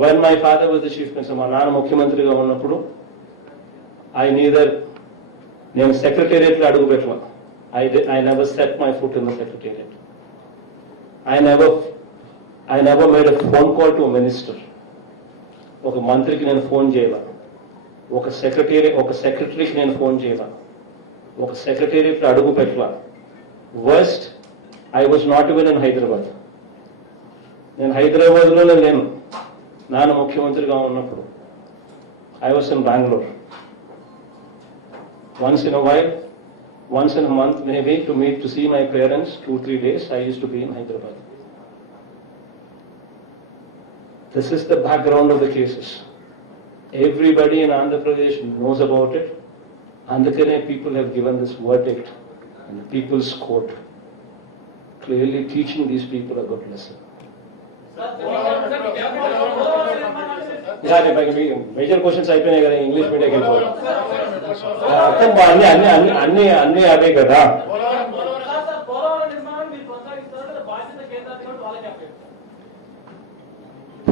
when my father was the chief minister, మా నాన్న ముఖ్యమంత్రిగా ఉన్నప్పుడు I neither నేను సెక్రటేరియట్లో అడుగు పెట్టలా. I never set my foot in the secretariat. I never made a phone call to a minister. ఒక మంత్రికి నేను ఫోన్ చేయాల, ఒక సెక్రటరీకి నేను ఫోన్ చేయాల, ఒక సెక్రటేరియట్లో అడుగు పెట్టలా. Worst, I was not even in Hyderabad. నేను హైదరాబాద్లో లేను నాన్న ముఖ్యమంత్రిగా ఉన్నప్పుడు. I was in Bangalore. Once in a while, once in a month maybe, to see my parents 2-3 days, I used to be in Hyderabad. This is the background of the cases. Everybody in Andhra Pradesh knows about it. Andhra people have given this verdict in the People's Court, clearly teaching these people a good lesson. Major questions అయిపోయినాయి కదా, English మీడియాకి వెళ్ళిపోవాలి. అన్ని అవే కదా.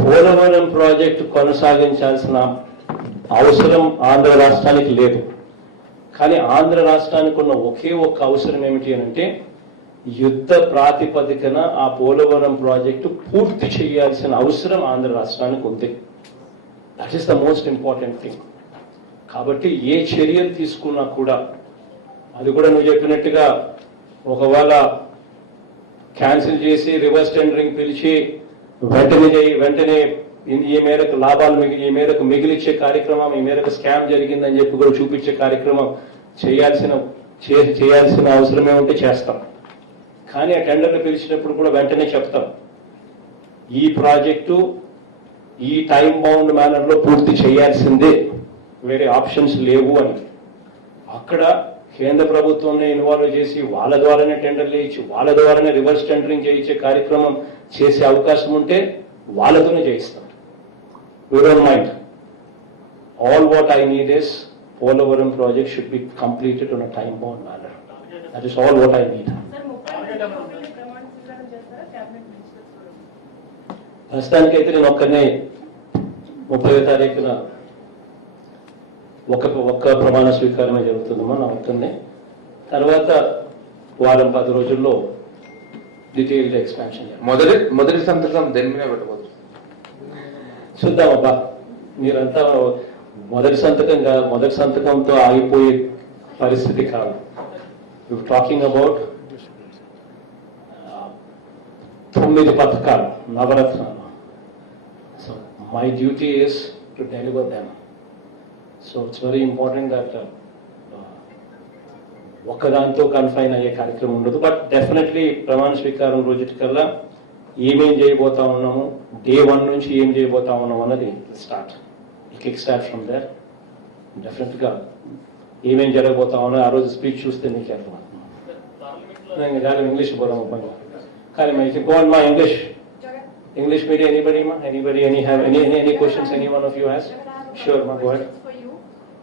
Polavaram project కొనసాగించాల్సిన అవసరం ఆంధ్ర రాష్ట్రానికి లేదు. కానీ ఆంధ్ర రాష్ట్రానికి ఉన్న ఒకే ఒక్క అవసరం ఏమిటి అంటే యుద్ధ ప్రాతిపదికన ఆ పోలవరం ప్రాజెక్టు పూర్తి చేయాల్సిన అవసరం ఆంధ్ర రాష్ట్రానికి ఉంది. That is the most important thing. కాబట్టి ఏ చర్యలు తీసుకున్నా కూడా, అది కూడా నువ్వు చెప్పినట్టుగా ఒకవేళ క్యాన్సిల్ చేసి రివర్స్ టెండరింగ్ పిలిచి వెంటనే ఈ మేరకు లాభాలు ఈ మేరకు మిగిలిచ్చే కార్యక్రమం, ఈ మేరకు స్కామ్ జరిగిందని చెప్పి కూడా చూపించే కార్యక్రమం చేయాల్సిన అవసరమే ఉంటే చేస్తాం. కానీ ఆ టెండర్లు పిలిచినప్పుడు కూడా వెంటనే చెప్తాం, ఈ ప్రాజెక్టు ఈ టైం బౌండ్ మేనర్లో పూర్తి చేయాల్సిందే, వేరే ఆప్షన్స్ లేవు అని. అక్కడ కేంద్ర ప్రభుత్వాన్ని ఇన్వాల్వ్ చేసి వాళ్ళ ద్వారానే టెండర్లు ఇచ్చి వాళ్ళ ద్వారానే రివర్స్ టెండరింగ్ చేయించే కార్యక్రమం చేసే అవకాశం ఉంటే వాళ్ళతోనే చేయిస్తాం. We don't mind. All what I need is Polavaram project should be completed on a time bound manner. That is all what I need. ప్రస్తుతానికైతే నేను ఒక్కనే 30వ తారీఖున ఒక్క ప్రమాణ స్వీకారమే జరుగుతుందమ్మా నా ఒక్కనే. తర్వాత వారం 10 రోజుల్లో డీటెయిల్డ్ ఎక్స్పాన్షన్. మొదటి సంతకం దేని మీద పెట్టబోతుంది చూద్దామబ్బా. మీరంతా మొదటి సంతకంతో ఆగిపోయే పరిస్థితి కాదు. యు టాకింగ్ అబౌట్ 9 పథకాలు, నవరత్నాలు. So my duty is to deliver them. So it's very important that ఒక్కదాంతో కన్ఫైన్ అయ్యే కార్యక్రమం ఉండదు. బట్ డెఫినెట్లీ ప్రమాణ స్వీకారం రోజుకల్లా ఏమేం చేయబోతా ఉన్నాము, డే 1 నుంచి ఏం చేయబోతా ఉన్నాము అన్నది కిక్ స్టార్ట్ ఫ్రమ్ దేర్. డెఫినెట్గా ఏమేం జరగబోతా ఉన్నా ఆ రోజు స్పీచ్ చూస్తే నీకు అర్థం. ఇంగ్లీష్ పోదాం పని కానీ మా English media anybody any questions any one of you has? Sure, ma, go ahead.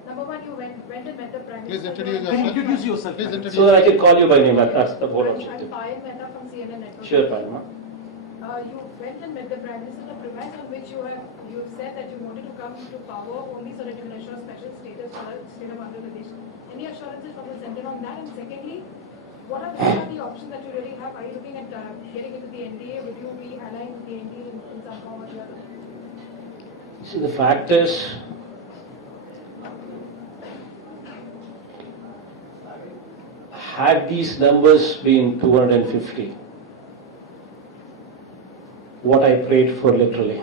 Number one, you went and met the Prime Minister. Please introduce yourself. Please introduce so that I can call you by name. That's the whole objective. I'm Payal Mehta from CNN Network. Sure, Payal, ma. You went and met the Prime Minister. The premise on which you said that you wanted to come to power only so that you can assure special status for the state of Andhra Pradesh. Any assurances from the centre on that? And secondly, what are the options that you really have? Are you looking at getting into the NDA? Would you be allying with the NDA in some form or the other? See, the fact is, had these numbers been 250, what I prayed for literally,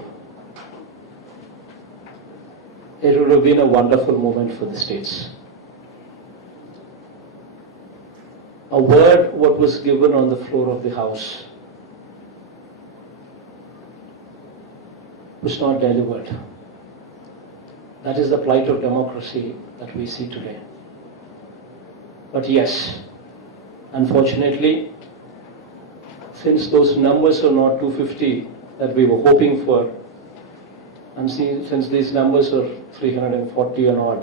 it would have been a wonderful moment for the states. A word what was given on the floor of the House was not delivered. That is the plight of democracy that we see today. But yes, unfortunately, since those numbers are not 250 that we were hoping for, and since these numbers are 340 and odd,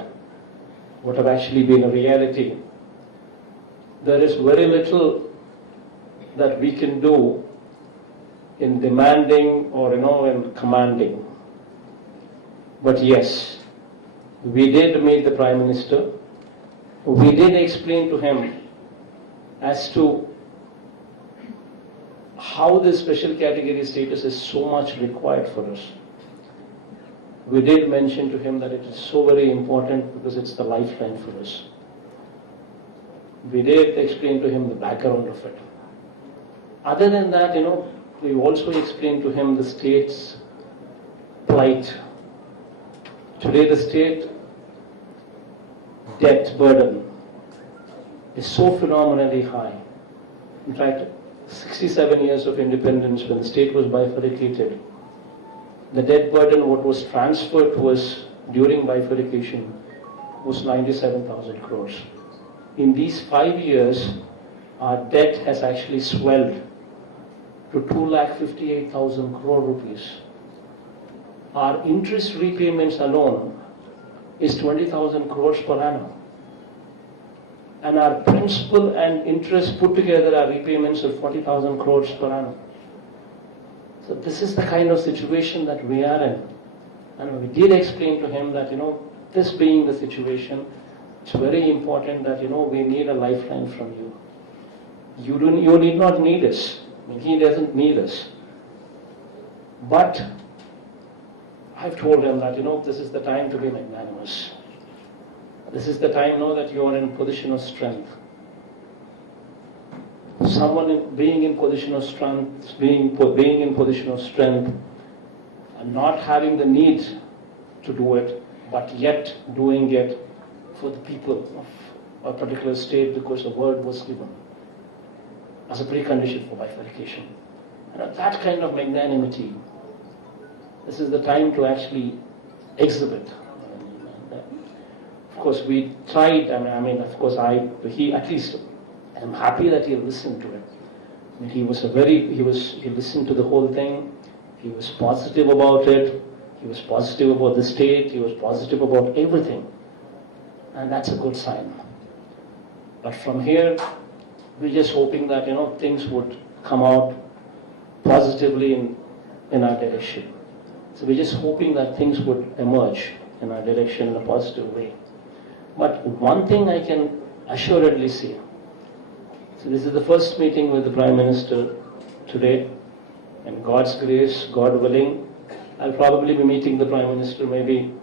what have actually been a reality, there is very little that we can do in demanding or in commanding. But yes, we did meet the Prime Minister. We did explain to him as to how this special category status is so much required for us. We did mention to him that it is so very important because it's the lifeline for us. We did explain to him the background of it. Other than that, we also explained to him the state's plight. Today the state debt burden is so phenomenally high. In fact, 67 years of independence, when the state was bifurcated, the debt burden, what was transferred to us during bifurcation, was 97,000 crores. In these 5 years, our debt has actually swelled to 2,58,000 crore rupees. Our interest repayments alone is 20,000 crores per annum. And our principal and interest put together are repayments of 40,000 crores per annum. So this is the kind of situation that we are in. And we did explain to him that, this being the situation, it's very important that, we need a lifeline from you. You need not need us. I mean, he doesn't need us. But I've told him that, this is the time to be magnanimous. This is the time now that you are in position of strength. Someone being in position of strength, being in position of strength, and not having the need to do it, but yet doing it for the people of a particular state because a word was given as a precondition for bifurcation. And that kind of magnanimity, this is the time to actually exhibit. Of course, we tried. He at least. I'm happy that he listened to it. I mean, he listened to the whole thing. He was positive about it. He was positive about the state. He was positive about everything, and that's a good sign. But from here, we're just hoping that things would come out positively in our direction. So we're just hoping that things would emerge in our direction in a positive way. But one thing I can assuredly say, so this is the first meeting with the Prime Minister today, and God's grace, God willing, I'll probably be meeting the Prime Minister maybe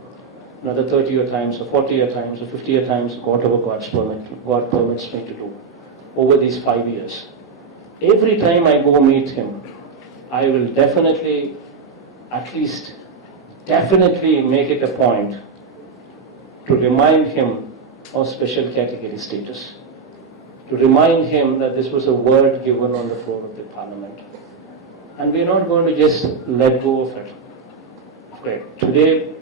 another 30 times or 40 times or 50 times, whatever God permits me to do over these 5 years. Every time I go meet him, I will definitely make it a point to remind him of special category status, to remind him that this was a word given on the floor of the Parliament. And we're not going to just let go of it. Okay, today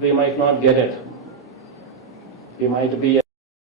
we might not get it. We might be